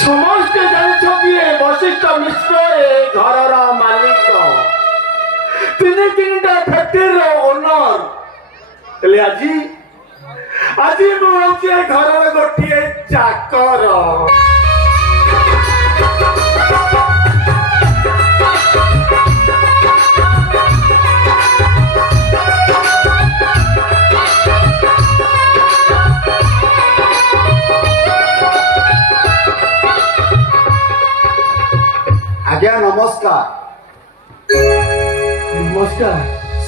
समस्ते जानते वशिष्ठ मिश्र ए घर मालिक तीन फैक्ट्री ओनर आज आज मुझे घर गोटे चाकर आज्ञा नमस्कार नमस्कार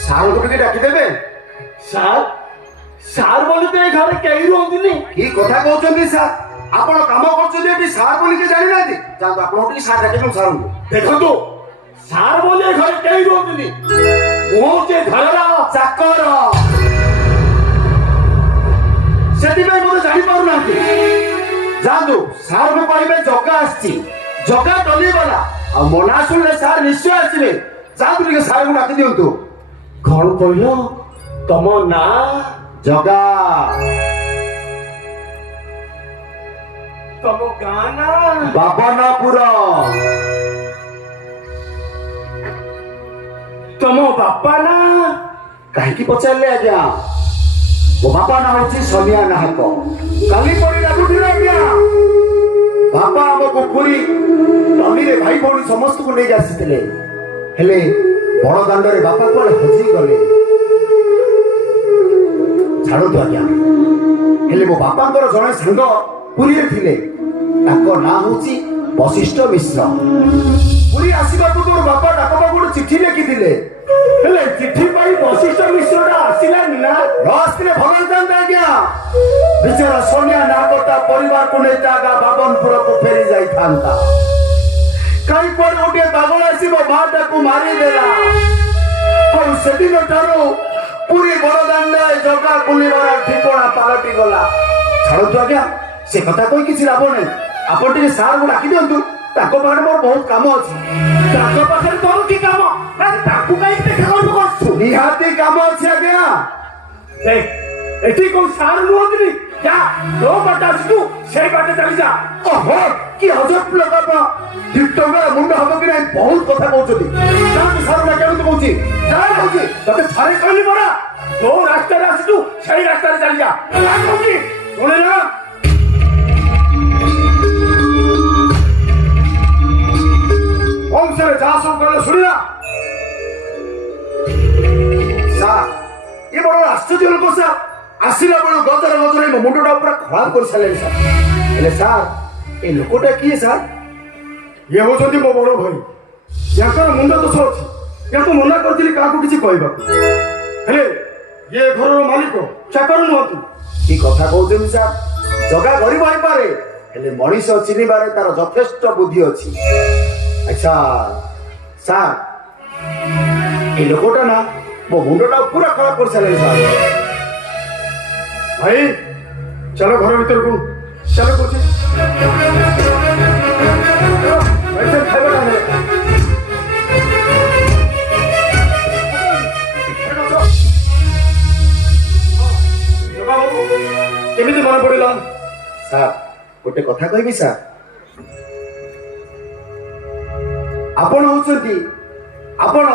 सार को टिके डाकिदेबे सार सार बोली तो घर कहीं रुहतनी की कथा कहउछन्ती सार आपण काम करछन्ती एटी सार बोली के जानि नाथि जान आपण टिके सार डाकिनो सार देखो सार बोली घर कहीं रुहतनी मुझे घररा चाकर सेति में मते जानि पारु नाथि जादू सार को पाइबे जगा आछि जगा टली वाला आ मना सुनले सार निश्चय आसीबे जादू टिके सार को डाकि दियंतु कौन कहलो तम ना जगा तम गाना बाबनापुर तम बापा ना कहीं पचारे आज्ञा मो बापा ना हूँ सनिया नाहक काली पड़ी लगुला आज्ञा बापा आमको पूरी टली भाई भौणी समस्त को नहीं आसी हेले बड़ दांडे बापा कौन हजी गले छाड़ू आज्ञा हेले मो बापा जड़े सांग पुरी थे ना हूँ वशिष्ठ मिश्र पुरी आसवा पूर्व बापा डाकबा गोटे चिठी लिखिले चिठी पाई वशिष्ठ मिश्र आसलानी ना रस्ते भल जाता आज्ञा बिचारा सोनिया नागता परिवार को नहीं जागा बाबनपुर को फेरी जाई थांता कहीं पर गोटे पागल आसब माटा को मारिदेला और से दिन ठारू पूरी बड़दांड जगा बुलवार ठिकଣା पालटि गला छाड़ू आज्ञा से कथा कोई किसी लाभ नहीं आपण टे सार को डाकी दिंतु ताको पाखे मोर बहुत काम अछि ताको पाखे तोर की काम ताकू काई देखा करछु निहाती काम अछि आज्ञा एठी को सार रुहतनी जा दो बाटा तू से बाटे चली जा ओहो की अजब लगा टिकटोकर मुंड हबो कि नहीं बहुत कथा कहउछथि जान सार ना केउ तो कहउछि जा कहउछि तते थारे कहली बड़ा दो रास्ता रे आसी तू सही रास्ता रे चली जा कहउछि सुने ना ओम से जा सब कहले सुनिया सा ये बड़ा आश्चर्य लोक सा आसिला बेलू गजर गजर मो मुंडटा पूरा खराब कर सारे सर हेले सर ए लोकटा किए सर ये होछथि मो बड़ भाई याकर मुंड दोष अछि याको मना करथिली काको किछि कहबा हेले ये घर मालिक चाकर नुहति কি কথা কହୁଛନ୍ତି ସାର୍ ଜଗା ଗରିବ ହେଇପାରେ ହେଲେ ମଣିଷ ଚିହ୍ନିବାରେ ତାର ଯଥେଷ୍ଟ ବୁଦ୍ଧି ଅଛି ଆଚ୍ଛା ସାର୍ এই ଲୋକଟା ନା ମୋ ମୁଣ୍ଡଟା ପୁରା ଖରାପ କରିସାରିଲାଣି ସାର୍ ଭାଇ ଚାଲ ଘର ଭିତରକୁ ଚାଲ କହୁଛି ଭାଇ ସେ ଖାଇବାଟା ଆଣିବେ। ଜଗା ବାବୁ, କେମିତି ମନେ ପଡ଼ିଲା? ସାର୍ ଗୋଟେ କଥା କହିବି ସାର୍ ଆପଣ ହଉଛନ୍ତି ଆପଣ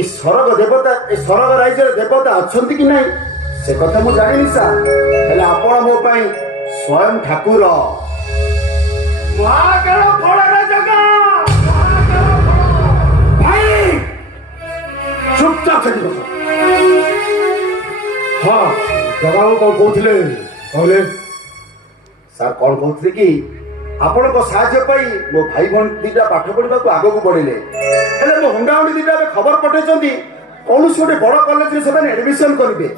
এই ସରଗ ଦେବତା ଏ ସରଗ ରାଜ୍ୟର ଦେବତା ଅଛନ୍ତି କି ନାହିଁ ସେ କଥା ମୁଁ ଜାଣିନି ସାର୍ ହେଲେ ଆପଣ ମୋ ପାଇଁ ସ୍ୱୟଂ ଠାକୁର ମହାକାଳ ଫଳରେ ଜଗା ଭାଇ ଚୁପଚାପ ସେଠି ବସ। ହଁ ଜଗା ବାବୁ କଣ କହୁଥିଲେ କହିଲେ? ସାର୍ କଣ କହୁଥିଲି କି ଆପଣଙ୍କ ସାହାଯ୍ୟ ପାଇଁ ମୋ ଭାଇ ଭଉଣୀ ଦିଟା ପାଠ ପଢିବାକୁ ଆଗକୁ ବଢିଲେ ହେଲେ ମୋ ହୁଣ୍ଡାହୁଣ୍ଡି ଦିଟା ଏବେ ଖବର ପଠେଇଛନ୍ତି କୌଣସି ଗୋଟେ ବଡ କଲେଜରେ ସେମାନେ ଆଡମିସନ କରିବେ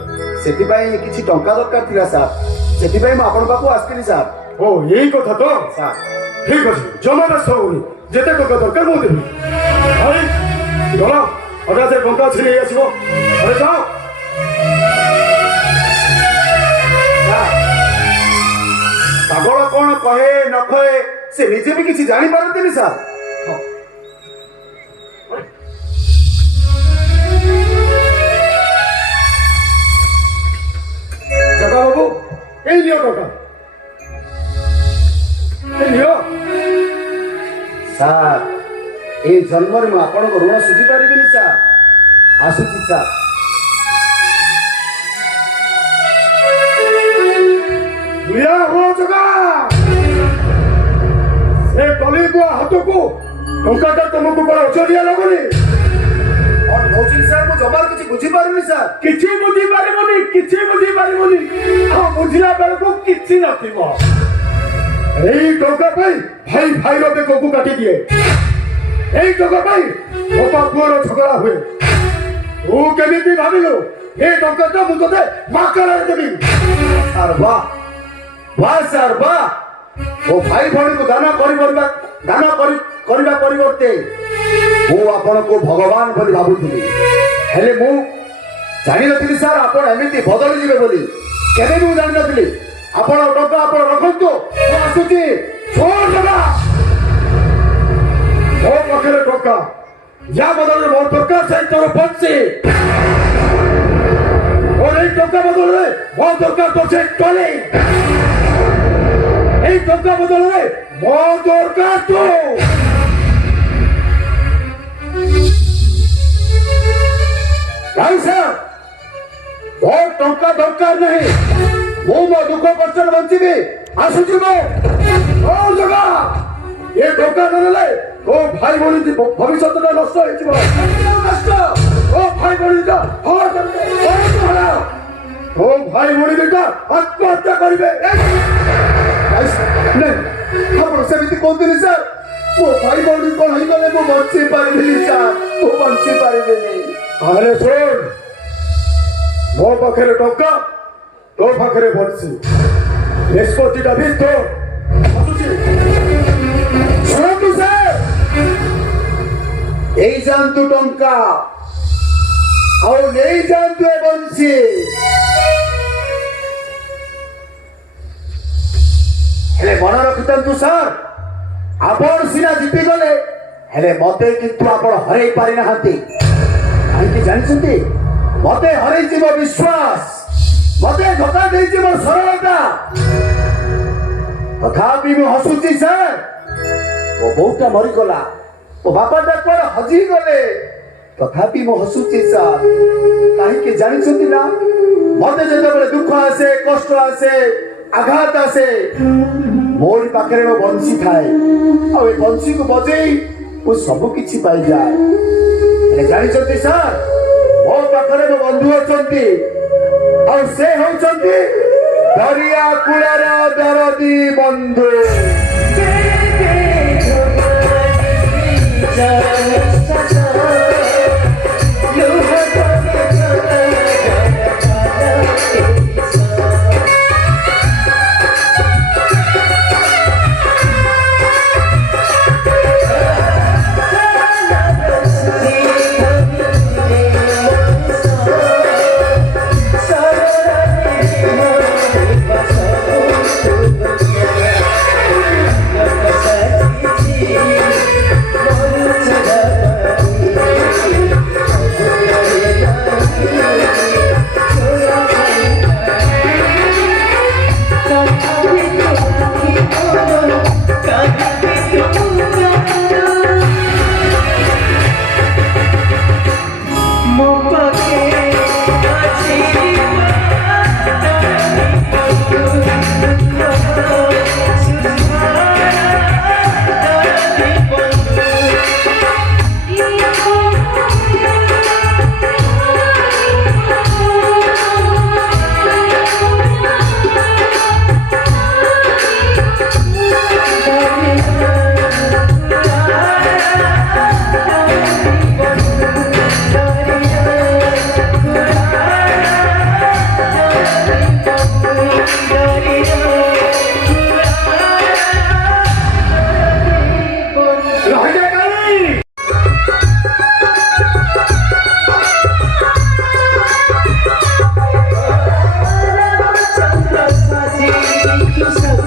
ସେଥିପାଇଁ କିଛି ଟଙ୍କା ଦରକାର ଥିଲା ସାର୍ ସେଥିପାଇଁ ମୁଁ ଆପଣଙ୍କ ପାଖକୁ ଆସିଥିଲି ସାର୍ ଓ ଏଇ କଥା ତ ସାର୍ ଠିକ ଅଛି ଜମା ବ୍ୟସ୍ତ ହଉନି ଯେତେ ଟଙ୍କା ଦରକାର ମୁଁ ଦେବି। ଭାଇ ଗଲ ଅଧା ସେ ଟଙ୍କା ଅଛି ନେଇ ଆସିବ ଘରେ ଯାଅ। ପାଗଳ କଣ କହେ ନ କହେ ସେ ନିଜେ ବି କିଛି ଜାଣିପାରନ୍ତିନି ସାର୍ ଜଗା ବାବୁ ଏଇ ନିଅ ଟଙ୍କା ଏ ନିଅ। ସାର୍ এই ଜନ୍ମରେ ମୁଁ ଆପଣଙ୍କ ଋଣ ସୁଝି ପାରିବିନି ସାର୍ ଆସୁଛି ସାର୍ ଦୁନିଆ ହୁଅ ଜଗା ସେ କଲିଗୁଆ ହାତକୁ ଟଙ୍କାଟା ତମକୁ କଣ ଓଜନିଆ ଲାଗୁନି? କଣ କହୁଛନ୍ତି ସାର୍ ମୁଁ ଜମାରୁ କିଛି ବୁଝିପାରୁନି ସାର୍ କିଛି ବୁଝିପାରିବନି କିଛି ବୁଝିପାରିବନି ଆଉ ବୁଝିଲା ବେଳକୁ କିଛି ନଥିବ। ଏଇ ଟଙ୍କା ପାଇଁ ଭାଇ ଭାଇର ବେକକୁ କାଟି ଦିଏ ଏଇ ଟଙ୍କା ପାଇଁ ବାପା ପୁଅର ଝଗଡା ହୁଏ। ତୁ କେମିତି ଭାବିଲୁ ଏ ଟଙ୍କାଟା ମୁଁ ତତେ ମାଗଣାରେ ଦେବି? ସାର୍ ବାହ ସାର୍ ବାହ ମୋ ଭାଇ ଭଉଣୀକୁ ଦାନ କରିବା ପରିବର୍ତ୍ତେ ମୁଁ ଆପଣଙ୍କୁ ଭଗବାନ ବୋଲି ଭାବୁଥିଲି ହେଲେ ମୁଁ ଜାଣିନଥିଲି ସାର୍ ଆପଣ ଏମିତି ବଦଳିଯିବେ ବୋଲି କେବେ ବି ମୁଁ ଜାଣିନଥିଲି। ଆପଣ ଟଙ୍କା ଆପଣ ରଖନ୍ତୁ ମୁଁ ଆସୁଛି ମୋ ପାଖରେ ଟଙ୍କା ଯା ବଦଳରେ ମୋ ଦରକାର ସେଇ ତୋର ବଞ୍ଚି ମୋର ଏଇ ଟଙ୍କା ବଦଳରେ ମୋ ଦରକାର ତ ସେ ଟଲି এই টঙ্কা বদলে ମୋ দরকার তো ভাই স্যার ମୋର ଟଙ୍କା ଦରକାର ନାହିଁ ମୁଁ ମୋ ଦୁଃଖ କଷ୍ଟରେ ବଞ୍ଚିବି ଆସୁଛି ମୁଁ ଓ ଜଗା ଏ ଟଙ୍କା ନେଲେ ତୋ ଭାଇ ଭଉଣୀ ଭବିଷ୍ୟତଟା ନଷ୍ଟ ହେଇଯିବ ନଷ୍ଟ ଓ ଭାଇ ଭଉଣୀଟା ତୋ ଭାଇ ଭଉଣୀ ଦିଟା ଆତ୍ମହତ୍ୟା କରିବେ। ଆପଣ ସେମିତି କୁହନ୍ତୁନି ସାର୍ ମୋ ଭାଇ ଭଉଣୀ କଣ ହେଇଗଲେ ମୁଁ ବଞ୍ଚି ପାରିବିନି ସାର୍ ମୁଁ ବଞ୍ଚି ପାରିବିନି। ତାହେଲେ ଶୁଣ ମୋ ପାଖରେ ଟଙ୍କା ତୋ ପାଖରେ ବଞ୍ଚି ନିଷ୍ପତ୍ତିଟା ବି ତୋ ଶୁଣନ୍ତୁ ସାର୍ ଏଇ ଯାଆନ୍ତୁ ଟଙ୍କା ଆଉ ନେଇ ଯାଆନ୍ତୁ ଏ ବଂଶୀ ହେଲେ ମନେ ରଖିଥାନ୍ତୁ ସାର୍ ଆପଣ ସିନା ଜିତିଗଲେ ହେଲେ ମତେ କିନ୍ତୁ ଆପଣ ହରେଇ ପାରିନାହାନ୍ତି କାହିଁକି ଜାଣିଛନ୍ତି ମତେ ହରେଇଯିବ ବିଶ୍ୱାସ ମତେ ଧୋକା ଦେଇଯିବ ସରଳତା ତଥାପି ମୁଁ ହସୁଛି ସାର୍ ମୋ ବୋଉଟା ମରିଗଲା ମୋ ବାପାଟା କୁଆଡେ ହଜିଗଲେ ତଥାପି ମୁଁ ହସୁଛି ସାର୍ କାହିଁକି ଜାଣିଛନ୍ତି ନା ମତେ ଯେତେବେଳେ ଦୁଃଖ ଆସେ କଷ୍ଟ ଆସେ ଆଘାତ ଆସେ ମୋରି ପାଖରେ ମୋ ବଂଶୀ ଥାଏ ଆଉ ଏ ବଂଶୀକୁ ବଜେଇ ମୁଁ ସବୁ କିଛି ପାଇଯାଏ ହେଲେ ଜାଣିଛନ୍ତି ସାର୍ ମୋ ପାଖରେ ମୋ ବନ୍ଧୁ ଅଛନ୍ତି ଆଉ ସେ ହେଉଛନ୍ତି ଦରିଆ କୂଳର ଦରଦୀ ବନ୍ଧୁ।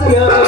ଆଜ୍ଞା